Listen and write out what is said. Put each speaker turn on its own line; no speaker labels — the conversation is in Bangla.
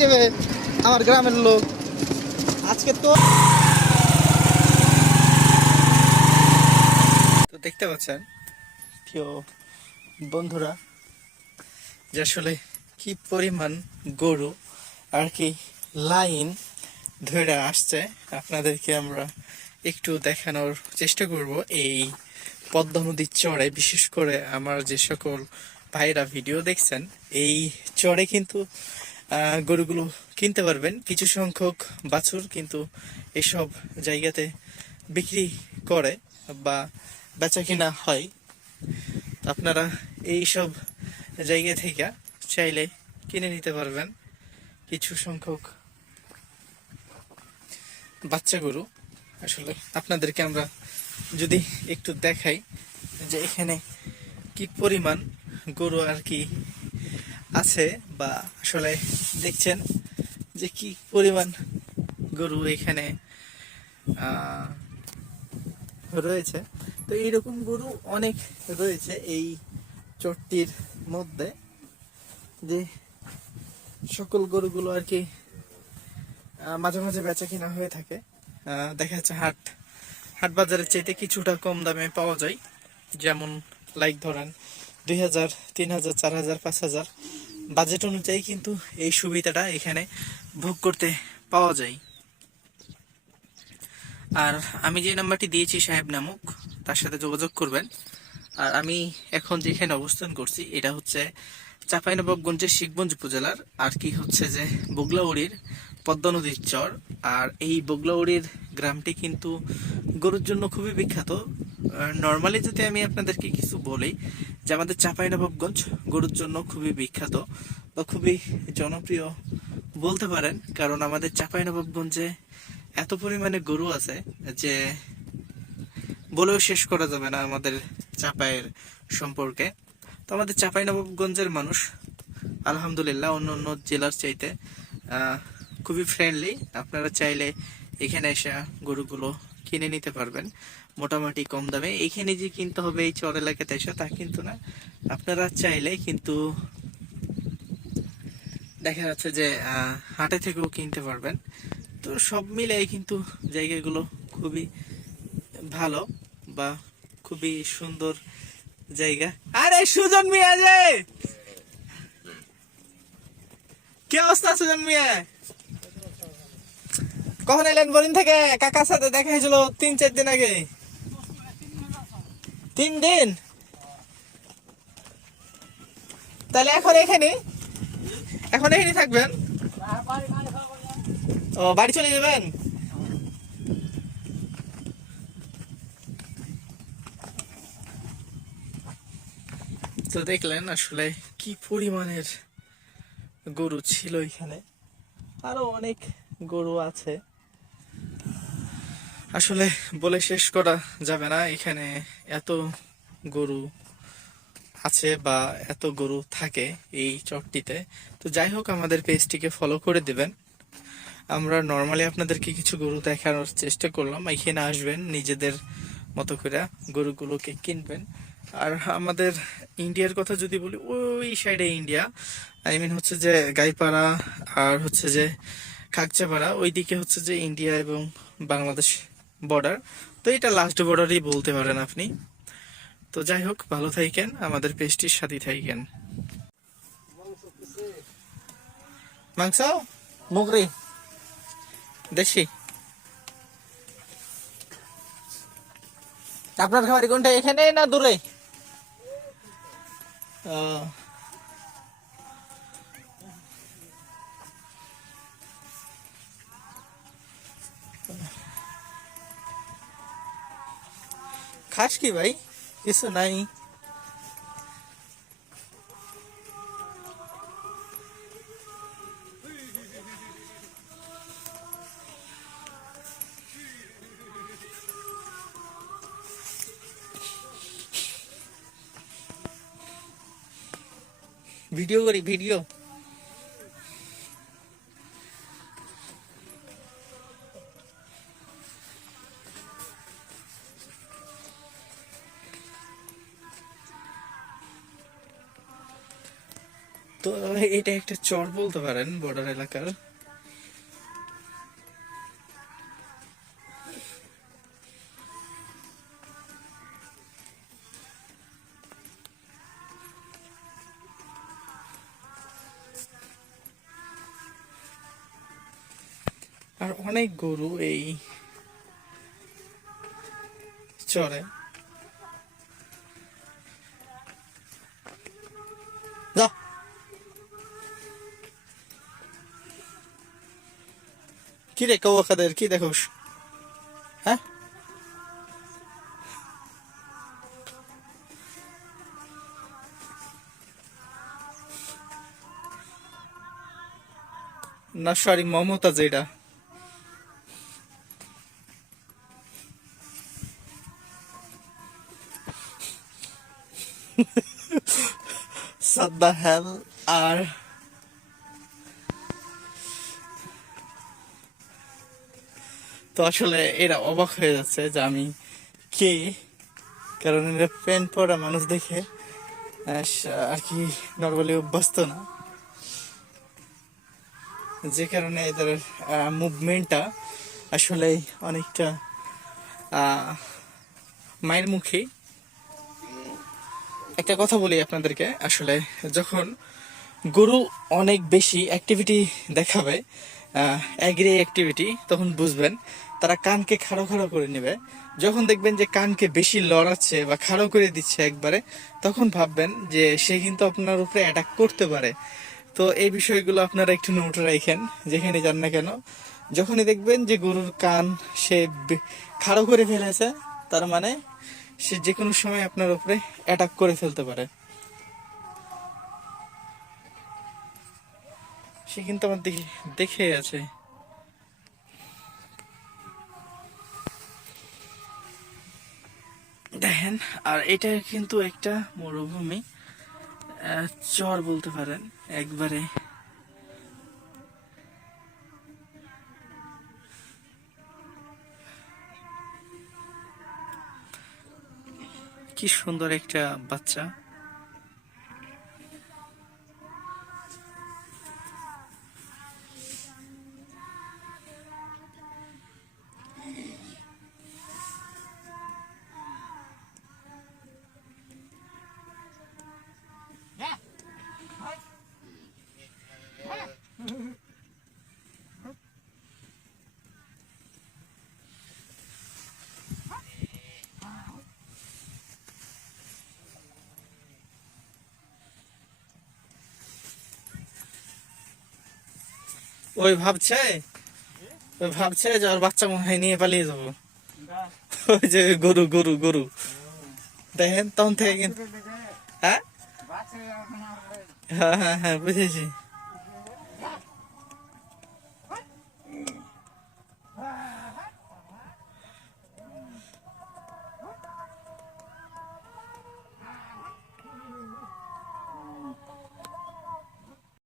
যাবে আমার গ্রামের লোক। আজকে তো দেখতে পাচ্ছেন বন্ধুরা, যে আসলে কি পরিমাণ গরু আর কি লাইন ধরে আসছে, আপনাদেরকে আমরা একটু দেখানোর চেষ্টা করব এই পদ্মা নদীর চড়ে বিশেষ করে আমার যে সকল ভাইরা ভিডিও দেখছেন, এই চড়ে কিন্তু গরুগুলো কিনতে পারবেন। কিছু সংখ্যক বাছুর কিন্তু এসব জায়গাতে বিক্রি করে বা বেচা কিনা হয় আপনারা এই সব জায়গা থেকে চাইলে কিনে নিতে পারবেন। কিছু সংখ্যক বাচ্চা গরু। আসলে আপনাদেরকে আমরা যদি একটু দেখাই যে এখানে কি পরিমাণ গরু আর কি আছে বা আসলে দেখছেন যে কি পরিমাণ গরু এখানে রয়েছে। তো এইরকম গরু অনেক রয়েছে এই চটটির মধ্যে যে সকল গরুগুলো আর কি মাঝে মাঝে বেচা কিনা হয়ে থাকে। দেখা যাচ্ছে হাট হাট বাজারের চাইতে কিছুটা কম দামে পাওয়া যায়। যেমন লাইক ধরেন, দুই হাজার, তিন হাজার, চার হাজার, পাঁচ হাজার। বাজেট অনুযায়ী কিন্তু এই সুবিধাটা এখানে ভোগ করতে পাওয়া যায়। আর আমি যে নাম্বারটি দিয়েছি সাহেব নামক, তার সাথে যোগাযোগ করবেন। আর আমি এখন যেখানে অবস্থান করছি, এটা হচ্ছে চাঁপাইনবাবগঞ্জের শিখগঞ্জ উপজেলার, আর কি হচ্ছে যে বগলাউড়ির পদ্মা নদীর চর। আর এই বগলাউড়ির গ্রামটি কিন্তু গরুর জন্য খুবই বিখ্যাত। নর্মালি যদি আমি আপনাদেরকে কিছু বলি, যে আমাদের চাঁপাইনবাবগঞ্জ গরুর জন্য খুবই বিখ্যাত বা খুবই জনপ্রিয় বলতে পারেন, কারণ আমাদের চাঁপাইনবাবগঞ্জে এত পরিমাণে গরু আছে যে বলেও শেষ করা যাবে না আমাদের চাপায়ের সম্পর্কে। তো আমাদের চাঁপাইনবাবগঞ্জের মানুষ, আলহামদুলিল্লাহ, অন্য অন্য জেলার চাইতে খুবই ফ্রেন্ডলি আপনারা চাইলে এখানে এসে গরুগুলো কিনে নিতে পারবেন। মোটামুটি কম দামে। এখানে যে কিনতে হবে এই চর এলাকাতে এসে তা কিন্তু না। আপনারা চাইলে কিন্তু দেখা যাচ্ছে যে হাটে থেকেও কিনতে পারবেন। তো সব মিলে কিন্তু জায়গাগুলো খুবই ভালো বা খুবই সুন্দর জায়গা। আরে, সুজন মিয়া যে! কি অবস্থা সুজন মিয়া? কখন এলেন বরিন থেকে? কাকার সাথে দেখা হয়েছিল তিন, চার দিন আগে। তিন দিন? তাহলে এখন এখানে? এখন এখানে থাকবেন? ও, বাড়ি চলে যাবেন? তো দেখলেন আসলে কি পরিমাণের গরু ছিল এখানে। আরও অনেক গরু আছে। আসলে বলে শেষ করা যাবে না এখানে। এত গরু আছে বা এত গরু থাকে এই চটটিতে তো যাই হোক, আমাদের পেজটিকে ফলো করে দেবেন। আমরা নর্মালি আপনাদেরকে কিছু গরু দেখানোর চেষ্টা করলাম। এখানে আসবেন, নিজেদের মতো করে গরুগুলোকে কিনবেন। আর আমাদের ইন্ডিয়ার কথা যদি বলি, ওই সাইডে ইন্ডিয়া। আই মিন হচ্ছে যে গাইপাড়া আর হচ্ছে যে খাকচাপাড়া ওইদিকে হচ্ছে যে ইন্ডিয়া এবং বাংলাদেশ বর্ডার তো এটা লাস্ট বর্ডারই বলতে পারেন আপনি। তো যাই হোক ভালো থাকেন আমাদের পেজটির সাথে থাকেন। মাংস? মুগরি। দেশি? আপনার খাবারই কোনটা এখানে না দূরে? ও। খাস কি ভাই কিছু নাই ভিডিও করি ভিডিও তো এটা একটা চর বলতে পারেন বর্ডার এলাকার। আর অনেক গরু এই চরে। কি রে কৌয়া খাদের কি দেখোস হ্যাঁ না সরি মমতা যেটা সাদ্দা হেল আর তো আসলে এরা অবাক হয়ে যাচ্ছে যে আমি কে? কারণ এরা প্যান্ট পরা মানুষ দেখে আর কি নর্মালি অভ্যস্ত না। যে কারণে এদের মুভমেন্টটা আসলে অনেকটা মায়ের মুখে। একটা কথা বলি আপনাদেরকে, আসলে যখন গরু অনেক বেশি অ্যাক্টিভিটি দেখাবে অ্যাগ্রি অ্যাক্টিভিটি তখন বুঝবেন তারা কানকে খাড়ো খাড়ো করে নেবে। যখন দেখবেন যে কানকে বেশি লড়াচ্ছে বা খাড়ো করে দিচ্ছে একবারে, তখন ভাববেন যে সে কিন্তু আপনার উপরে অ্যাটাক করতে পারে। তো এই বিষয়গুলো আপনারা একটু নোট রাখেন, যেখানে যান না কেন। যখনই দেখবেন যে গরুর কান সে খাড়ো করে ফেলেছে, তার মানে সে যে কোনো সময় আপনার উপরে অ্যাটাক করে ফেলতে পারে। সে কিন্তু আমার দিকে দেখে আছে। দেখেন আর এটা কিন্তু একটা মরুভূমি। চর বলতে পারেন একবারে। কি সুন্দর একটা বাচ্চা। ওই ভাবছে? ওই ভাবছে যে ওর বাচ্চা মনে হয় নিয়ে পালিয়ে যাব। ওই যে গরু গরু গরু। দেখেন তখন থেকে কিন্তু হ্যাঁ? হ্যাঁ হ্যাঁ হ্যাঁ বুঝেছি।